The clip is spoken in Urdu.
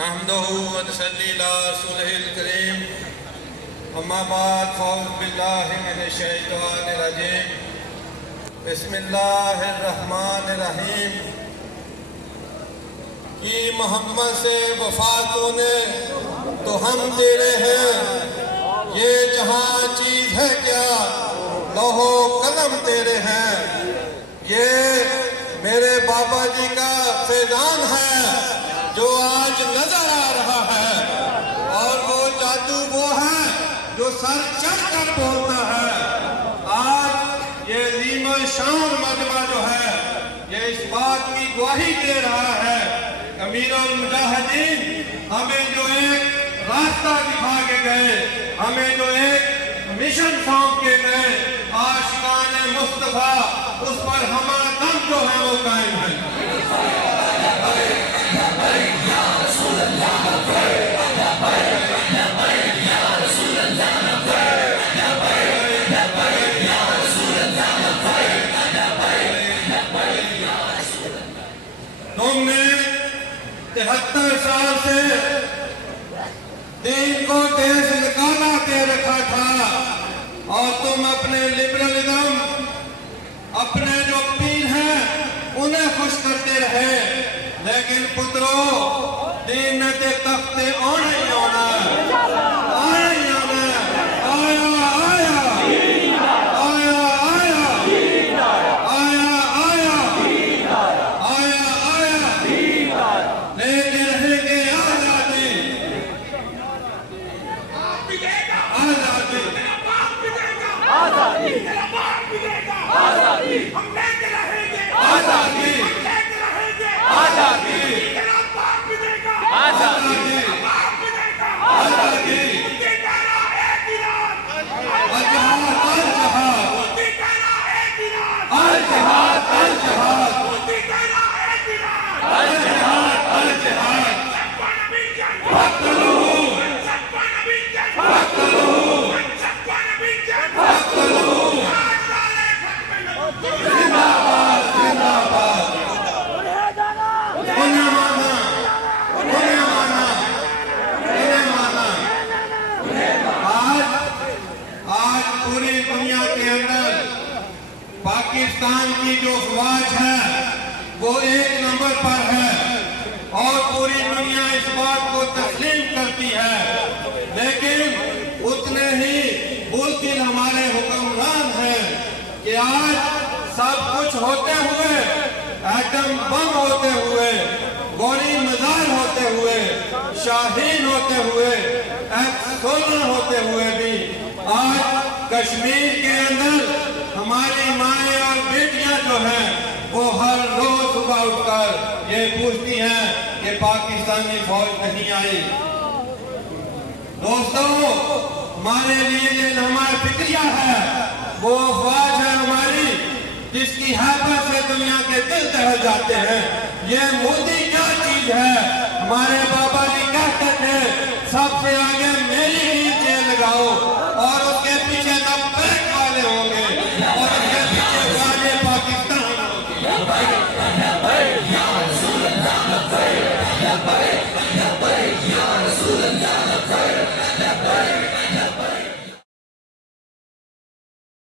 نحمده ونصلي على رسوله الكريم اما بعد فاعوذ بالله من الشیطان الرجیم بسم اللہ الرحمن الرحیم کی محمد سے وفا تونے تو ہم تیرے ہیں یہ جہاں چیز ہے کیا لوح و قلم تیرے ہیں یہ میرے بابا جی کا فیضان ہے جو آج نظر آ رہا ہے اور وہ جادو وہ ہے جو سر چڑھ کر بولتا ہے آج یہ عظیم شان مجمع جو ہے یہ اس بات کی گواہی دے رہا ہے امیر المجاہدین ہمیں جو ایک راستہ دکھا کے گئے ہمیں جو ایک مشن سونپ کے گئے عاشقان مصطفیٰ اس پر ہمارا دم جو ہے وہ قائم ہے تم نے 73 سال سے دین کو دیش نکالا کے رکھا تھا اور تم اپنے لبرلزم اپنے جو پیر ہیں انہیں خوش کرتے رہے لیکن پترو دین نے تے تختے آنا ہی آنا آیا ہی آنا آیا آیا آیا آیا آیا آیا آیا آیا لے کے رہیں گے آزادی آزادی آزادی ہم لے کے رہیں گے آزادی آزادی آزادی آزادی پاکستان کی جو افواج ہے وہ 1 نمبر پر ہے اور پوری دنیا اس بات کو تسلیم کرتی ہے لیکن اتنے ہی بزدل ہمارے حکمران ہیں کہ آج سب کچھ ہوتے ہوئے ایٹم بم ہوتے ہوئے گولی مزار ہوتے ہوئے شاہین ہوتے ہوئے F-16 ہوتے ہوئے بھی آج کشمیر کے اندر ہماری مائیں اور بیٹیاں جو ہیں وہ ہر روز صبح اٹھ کر یہ پوچھتی ہیں کہ پاکستانی فوج نہیں آئی دوستوں ہمارے لیے یہ ہمارا فکریہ ہے وہ افواج ہے ہماری جس کی حیبت سے دنیا کے دل دہل جاتے ہیں یہ مودی کیا چیز ہے ہمارے بابا جی کہتے تھے سب سے آگے